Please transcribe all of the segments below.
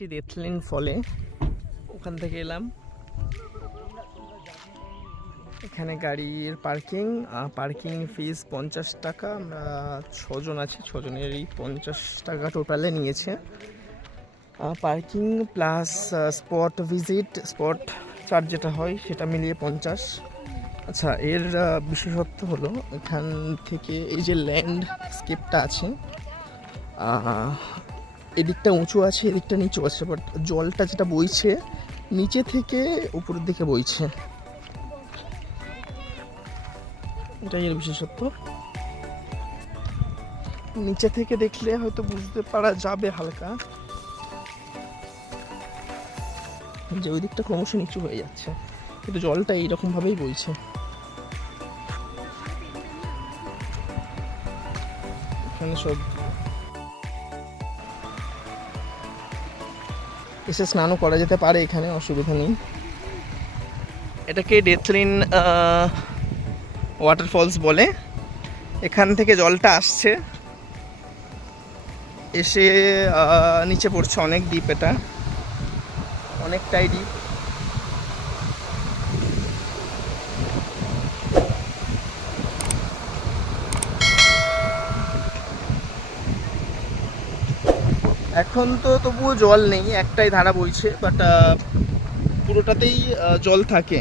এসছি ডেথলিন ফলে, ওখান থেকে এলাম। এখানে গাড়ির পার্কিং ফিস 50 টাকা। আমরা 6 জন আছি, 6 জনেরই 50 টাকা টোটালে নিয়েছে। পার্কিং প্লাস স্পট চার্জ যেটা হয় সেটা মিলিয়ে 50। আচ্ছা, এর বিশেষত্ব হলো এখান থেকে এই যে ল্যান্ডস্কেপটা আছে, এদিকটা উঁচু আছে, এদিকটা নিচু আছে, বাট জলটা যেটা বইছে নিচে থেকে উপরের দিকে বইছে, এটাই এর বিশেষত্ব। নিচে থেকে দেখলে হয়তো বুঝতে পারা যাবে হালকা যে ওই দিকটা ক্রমশ নিচু হয়ে যাচ্ছে, কিন্তু জলটা এইরকম ভাবেই বইছে। এখানে সব এসে স্নানও করা যেতে পারে, এখানে অসুবিধা নেই। এটাকে ডেথলিন ওয়াটারফলস বলে। এখান থেকে জলটা আসছে, এসে নিচে পড়ছে। অনেক ডিপ, এটা অনেকটাই ডিপ। এখন তো তবুও জল নেই, একটাই ধারা বইছে, বাট পুরোটাতেই জল থাকে।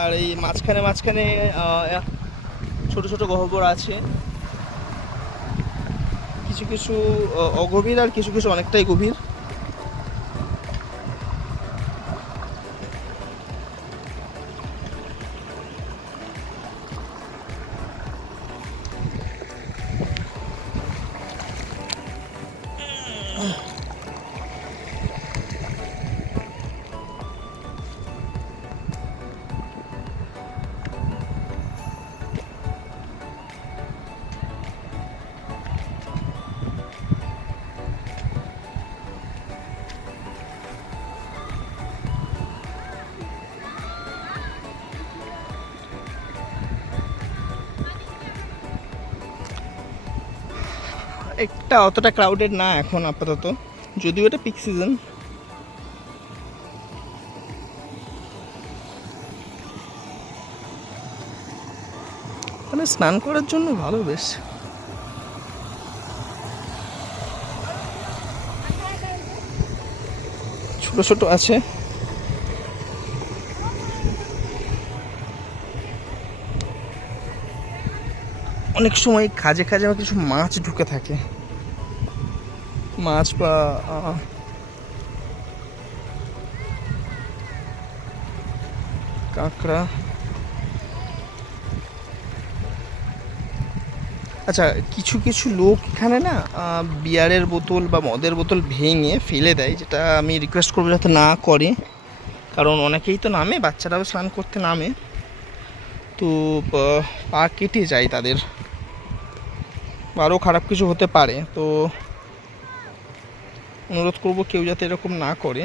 আর এই মাঝখানে মাঝখানে ছোট ছোট গহ্বর আছে, কিছু কিছু অগভীর আর কিছু কিছু অনেকটাই গভীর। একটা অতটা ক্রাউডেড না এখন আপাতত, যদিও এটা পিক সিজন। মানে স্নান করার জন্য ভালো, বেশ ছোট ছোট আছে। অনেক সময় খাজে খাজে কিছু মাছ ঢুকে থাকে, মাছ বা কাঁকড়া। আচ্ছা, কিছু কিছু লোক এখানে না বিয়ারের বোতল বা মদের বোতল ভেঙে ফেলে দেয়, যেটা আমি রিকোয়েস্ট করবো যাতে না করে, কারণ অনেকেই তো নামে, বাচ্চারাও স্নান করতে নামে, তো পা কেটে যায় তাদের, আরও খারাপ কিছু হতে পারে। তো অনুরোধ করবো কেউ যাতে এরকম না করে।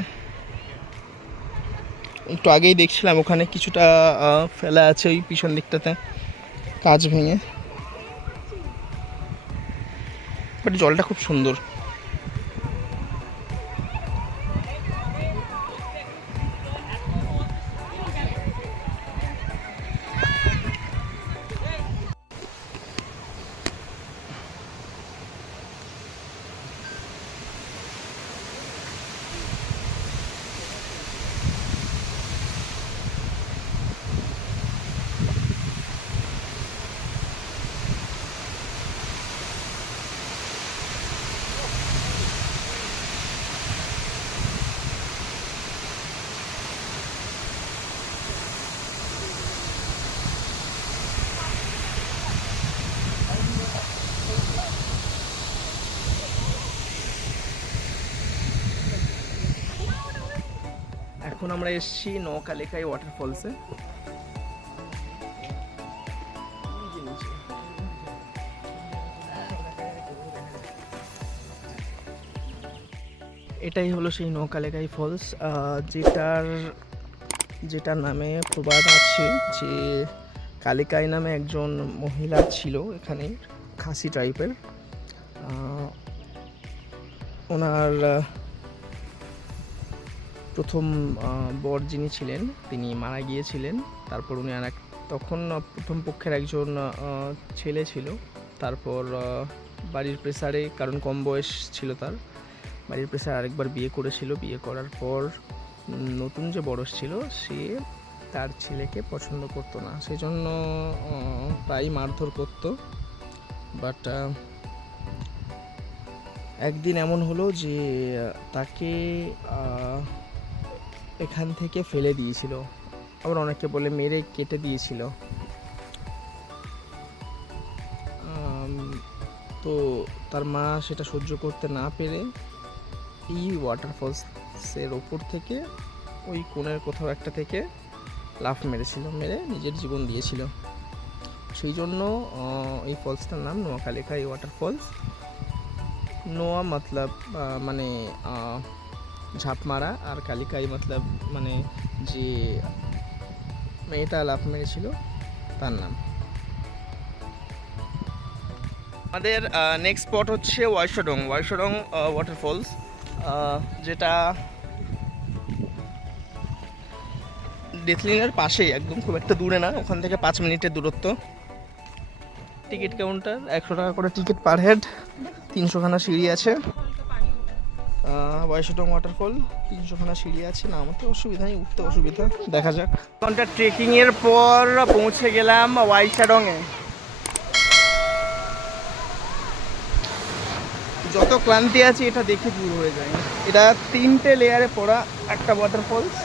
একটু আগেই দেখছিলাম ওখানে কিছুটা ফেলা আছে ওই পিছন দিকটাতে, কাঁচ ভেঙে। বাট জলটা খুব সুন্দর। এখন আমরা এসেছি নৌকালেকাই ওয়াটারফলসে। এটাই হলো সেই নৌকালেকাই ফলস, যেটার নামে প্রবাদ আছে যে কালিকাই নামে একজন মহিলা ছিল এখানে, খাসি টাইপের। ওনার প্রথম বর যিনি ছিলেন তিনি মারা গিয়েছিলেন। তারপর উনি আর তখন প্রথম পক্ষের একজন ছেলে ছিল। তারপর বাড়ির প্রেসারে, কারণ কম বয়স ছিল তার, বাড়ির প্রেসারে আরেকবার বিয়ে করেছিল। বিয়ে করার পর নতুন যে বরস ছিল সে তার ছেলেকে পছন্দ করতো না, সেই জন্য প্রায় মারধর করতো। বাট একদিন এমন হলো যে তাকে এখান থেকে ফেলে দিয়েছিল, আবার অনেকে বলে মেরে কেটে দিয়েছিল। তো তার মা সেটা সহ্য করতে না পেরে এই ওয়াটারফলসের ওপর থেকে ওই কোণের কোথাও একটা থেকে লাফ মেরেছিল, মেরে নিজের জীবন দিয়েছিল। সেই জন্য এই ফলসটার নাম নোয়াখালীখাই ওয়াটারফলস। নোয়া মতলব মানে ঝাঁপ মারা, আর কালিকাই মতলব মানে যে মেয়েটা লাফ মেরেছিল তার নাম। আমাদের নেক্সট স্পট হচ্ছে ওয়াইশডং ওয়াটারফলস, যেটা ডেথলিনের পাশেই, একদম খুব একটা দূরে না, ওখান থেকে 5 মিনিটের দূরত্ব। টিকিট কাউন্টার 100 টাকা করে টিকিট পার হেড, 300খানা সিঁড়ি আছে। ওয়াইশডং ওয়াটারফল 300খানা সিঁড়ি আছে, নামতে অসুবিধা নেই, উঠতে অসুবিধা, দেখা যাক। ঘন্টা ট্রেকিংয়ের পর পৌঁছে গেলাম ওয়াইশডংয়ে। যত ক্লান্তি আছে এটা দেখে দূর হয়ে যায়। এটা 3টে লেয়ারে পড়া একটা ওয়াটারফলস।